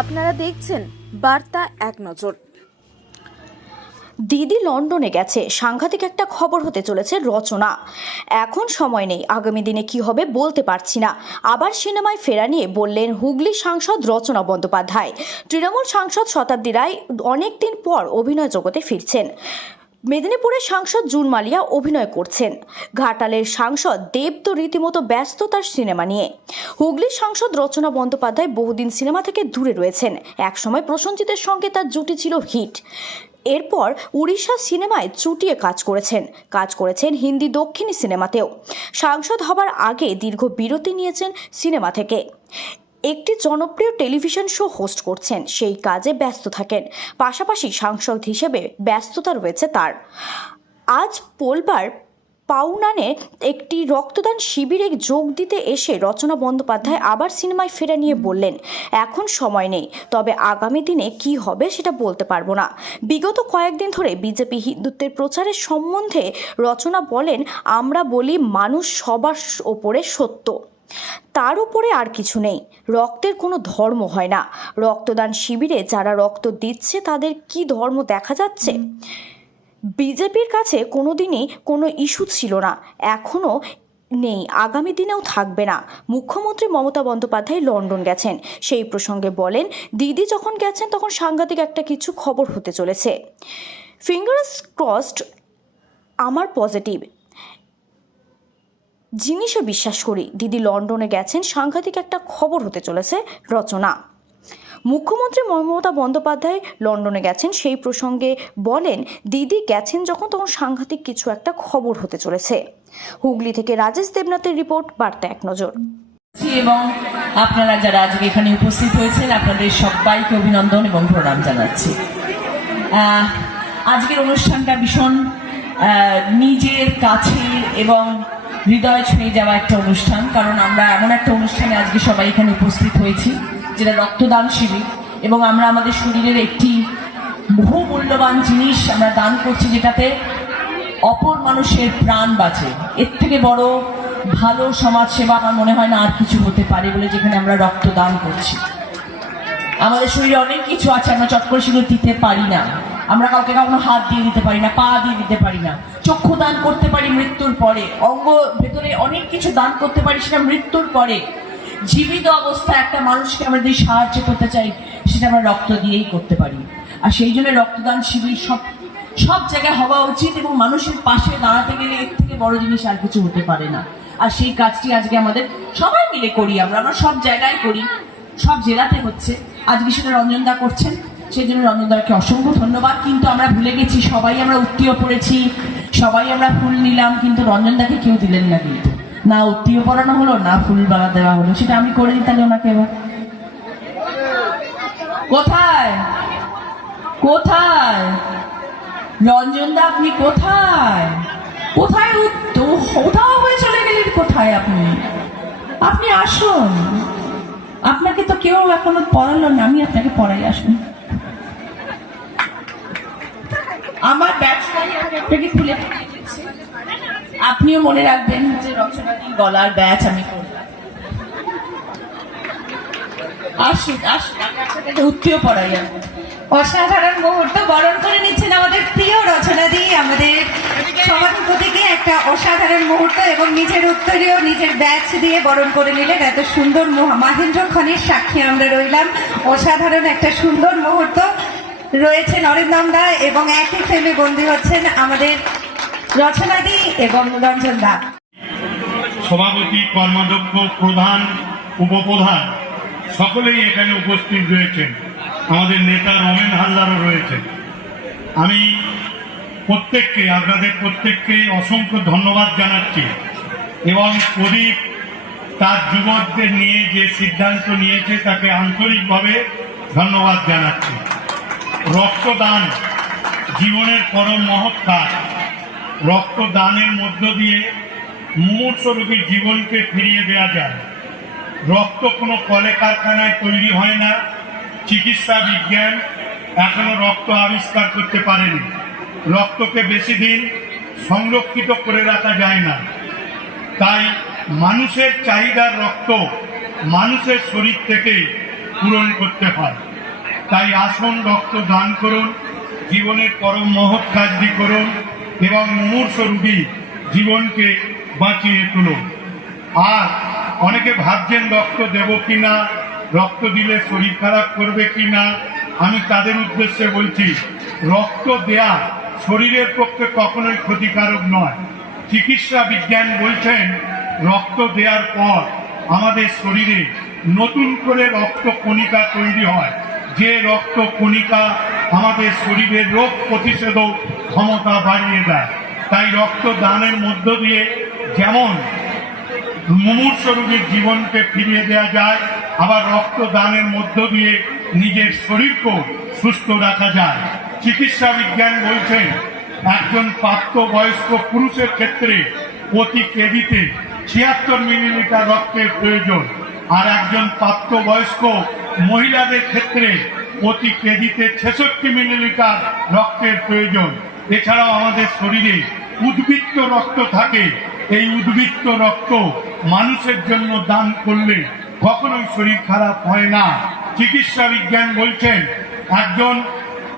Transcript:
আপনারা দেখছেন বার্তা এক নজর। দিদি লন্ডনে গেছে, সাংঘাতিক একটা খবর হতে চলেছে রচনা। এখন সময় নেই, আগামী দিনে কি হবে বলতে পারছি না। আবার সিনেমায় ফেরা নিয়ে বললেন হুগলি সাংসদ রচনা বন্দ্যোপাধ্যায়। তৃণমূল সাংসদ শতাব্দী রায় অনেকদিন পর অভিনয় জগতে ফিরছেন। মেদিনীপুরের সাংসদ জুন মালিয়া অভিনয় করছেন। ঘাটালের সাংসদ দেব তো রীতিমতো ব্যস্ত তার সিনেমা নিয়ে। হুগলির সাংসদ রচনা বন্দ্যোপাধ্যায় বহুদিন সিনেমা থেকে দূরে রয়েছেন। একসময় প্রসেনজিতের সঙ্গে তার জুটি ছিল হিট। এরপর উড়িষ্যা সিনেমায় চুটিয়ে কাজ করেছেন হিন্দি দক্ষিণী সিনেমাতেও। সাংসদ হবার আগে দীর্ঘ বিরতি নিয়েছেন সিনেমা থেকে। একটি জনপ্রিয় টেলিভিশন শো হোস্ট করছেন, সেই কাজে ব্যস্ত থাকেন। পাশাপাশি সাংসদ হিসেবে ব্যস্ততা রয়েছে তার। আজ পোলবার পাউনানে একটি রক্তদান শিবিরে যোগ দিতে এসে রচনা বন্দ্যোপাধ্যায় আবার সিনেমায় ফেরা নিয়ে বললেন, এখন সময় নেই, তবে আগামী দিনে কি হবে সেটা বলতে পারবো না। বিগত কয়েকদিন ধরে বিজেপি হিন্দুত্বের প্রচারের সম্বন্ধে রচনা বলেন, আমরা বলি মানুষ সবার ওপরে সত্য, তার উপরে আর কিছু নেই। রক্তের কোনো ধর্ম হয় না। রক্তদান শিবিরে যারা রক্ত দিচ্ছে তাদের কি ধর্ম দেখা যাচ্ছে? বিজেপির কাছে কোনোদিনই কোনো ইস্যু ছিল না, এখনও নেই, আগামী দিনেও থাকবে না। মুখ্যমন্ত্রী মমতা বন্দ্যোপাধ্যায় লন্ডন গেছেন, সেই প্রসঙ্গে বলেন, দিদি যখন গেছেন তখন সাংঘাতিক একটা কিছু খবর হতে চলেছে। ফিঙ্গার্স ক্রসড, আমার পজিটিভ জিনিসও বিশ্বাস করি। দিদি লন্ডনে গেছেন, সাংঘাতিক একটা খবর হতে চলেছে রচনা। মুখ্যমন্ত্রী মমতা বন্দ্যোপাধ্যায় লন্ডনে গেছেন, সেই প্রসঙ্গে বলেন, দিদি গেছেন যখন তখন সাংঘাতিক কিছু একটা খবর হতে চলেছে। হুগলি থেকে রাজেশ দেবনাথের রিপোর্ট, বার্তা এক নজর। এবং আপনারা যারা আজকে এখানে উপস্থিত হয়েছেন আপনাদের সবাইকে অভিনন্দন এবং প্রণাম জানাচ্ছি। আজকের অনুষ্ঠানটা ভীষণ নিজের কাছে এবং হৃদয় ছুঁয়ে যাওয়া একটা অনুষ্ঠান, কারণ আমরা এমন একটা অনুষ্ঠানে আজকে সবাই এখানে উপস্থিত হয়েছি যেটা রক্তদান শিবির, এবং আমরা আমাদের শরীরের একটি বহু মূল্যবান জিনিস আমরা দান করছি, যেটাতে অপর মানুষের প্রাণ বাঁচে। এর থেকে বড় ভালো সমাজ সেবা আমার মনে হয় না আর কিছু হতে পারে বলে, যেখানে আমরা রক্তদান করছি। আমাদের শরীরে অনেক কিছু আছে, আমরা চট করে সেগুলো দিতে পারি না। আমরা কাউকে কখনো হাত দিয়ে দিতে পারি না, পা দিয়ে দিতে পারি না। চক্ষু দান করতে পারি মৃত্যুর পরে, অঙ্গ ভেতরে অনেক কিছু দান করতে পারি সেটা মৃত্যুর পরে। জীবিত অবস্থায় একটা মানুষকে আমরা যদি সাহায্য করতে চাই সেটা আমরা রক্ত দিয়েই করতে পারি। আর সেই জন্য রক্তদান শিবির সব জায়গায় হওয়া উচিত, এবং মানুষের পাশে দাঁড়াতে গেলে এর থেকে বড় জিনিস আর কিছু হতে পারে না। আর সেই কাজটি আজকে আমাদের সবাই মিলে করি, আমরা সব জায়গায় করি, সব জেলাতে হচ্ছে। আজকে সেটা রঞ্জনদা করছেন, সেই জন্য রঞ্জনদাকে অসংখ্য ধন্যবাদ। কিন্তু আমরা ভুলে গেছি, সবাই আমরা উত্তীয় পড়েছি, সবাই আমরা ফুল নিলাম, কিন্তু রঞ্জনদাকে কেউ দিলেন না। কিন্তু না উত্তীয় পড়ানো হলো, না ফুল বালা দেওয়া হলো। সেটা আমি করে দিই তাহলে ওনাকে। এবার কোথায় কোথায় রঞ্জনদা, আপনি কোথায় কোথায় কোথাও হয়ে চলে গেলেন? কোথায় আপনি আসুন। আপনাকে তো কেউ এখনো পড়ালো না, আমি আপনাকে পড়াই। আসুন, আমার ব্যাচটা আপনাকে খুলে দিচ্ছি। আপনিও মনে রাখবেন যে রচনাটির গলার ব্যাচ আমি করলাম। আসুন আসুন, উত্তীয় পড়াই। অসাধারণ মুহূর্ত বরণ করে নিচ্ছেন আমাদের প্রিয় রচনা দিয়ে, আমাদের সমাধিপতিকে একটা অসাধারণ মুহূর্ত, এবং নিজের উত্তরীয় নিজের ব্যাচ দিয়ে বরণ করে নিলেন। এত সুন্দর মাহেন্দ্রক্ষণের সাক্ষী আমরা রইলাম। অসাধারণ একটা সুন্দর মুহূর্ত রয়েছে নরেন্দম দা, এবং একই ফ্রেমে বন্দী হচ্ছেন আমাদের রচনাদি এবং রঞ্জন দা। সভাপতি, কর্মাধ্যক্ষ, প্রধান, উপপ্রধান সকলেই এখানে উপস্থিত রয়েছেন। আমাদের নেতা রমেন হালদারও রয়েছেন। আমি আপনাদের প্রত্যেককে অসংখ্য ধন্যবাদ জানাচ্ছি, এবং প্রদীপ তার যুবকদের নিয়ে যে সিদ্ধান্ত নিয়েছে তাকে আন্তরিকভাবে ধন্যবাদ জানাচ্ছি। রক্তদান জীবনের পরম মহৎ কাজ। রক্তদানের মধ্য দিয়ে মুমূর্ষ রোগীর জীবনকে ফিরিয়ে দেওয়া যায়। রক্ত কোনো কলে কারখানায় তৈরি হয় না। চিকিৎসা বিজ্ঞান এখনো রক্ত আবিষ্কার করতে পারেনি। রক্তকে বেশি দিন সংরক্ষিত করে রাখা যায় না, তাই মানুষের চাহিদার রক্ত মানুষের শরীর থেকে পূরণ করতে হয়। তাই আসুন রক্ত দান করুন, জীবনের পরম মহৎ কাজটি করুন এবং মুমূর্ষ রোগী জীবনকে বাঁচিয়ে তুলুন। আর অনেকে ভাবছেন রক্ত দেব কিনা, রক্ত দিলে শরীর খারাপ করবে কিনা। আমি তাদের উদ্দেশ্যে বলছি, রক্ত দেয়া শরীরের পক্ষে কখনোই ক্ষতিকারক নয়। চিকিৎসা বিজ্ঞান বলছেন রক্ত দেওয়ার পর আমাদের শরীরে নতুন করে রক্ত কণিকা তৈরি হয়, যে রক্ত কণিকা আমাদের শরীরের রোগ প্রতিষেধক ক্ষমতা বাড়িয়ে দেয়। তাই রক্ত দানের মধ্য দিয়ে যেমন মুমূর্ষ রোগীর জীবনকে ফিরিয়ে দেওয়া যায়, আবার রক্ত দানের মধ্য দিয়ে নিজের শরীরকেও সুস্থ রাখা যায়। চিকিৎসা বিজ্ঞান বলছেন একজন প্রাপ্তবয়স্ক পুরুষের ক্ষেত্রে প্রতি কেজিতে 76 মিলিলিটার রক্তের প্রয়োজন, আর একজন প্রাপ্তবয়স্ক মহিলাদের ক্ষেত্রে প্রতি কেজিতে 66 মিলিলিটার রক্তের প্রয়োজন। এছাড়াও আমাদের শরীরে উদ্বৃত্ত রক্ত থাকে, এই উদ্বৃত্ত রক্ত মানুষের জন্য দান করলে কখনোই শরীর খারাপ হয় না। চিকিৎসা বিজ্ঞান বলছেন একজন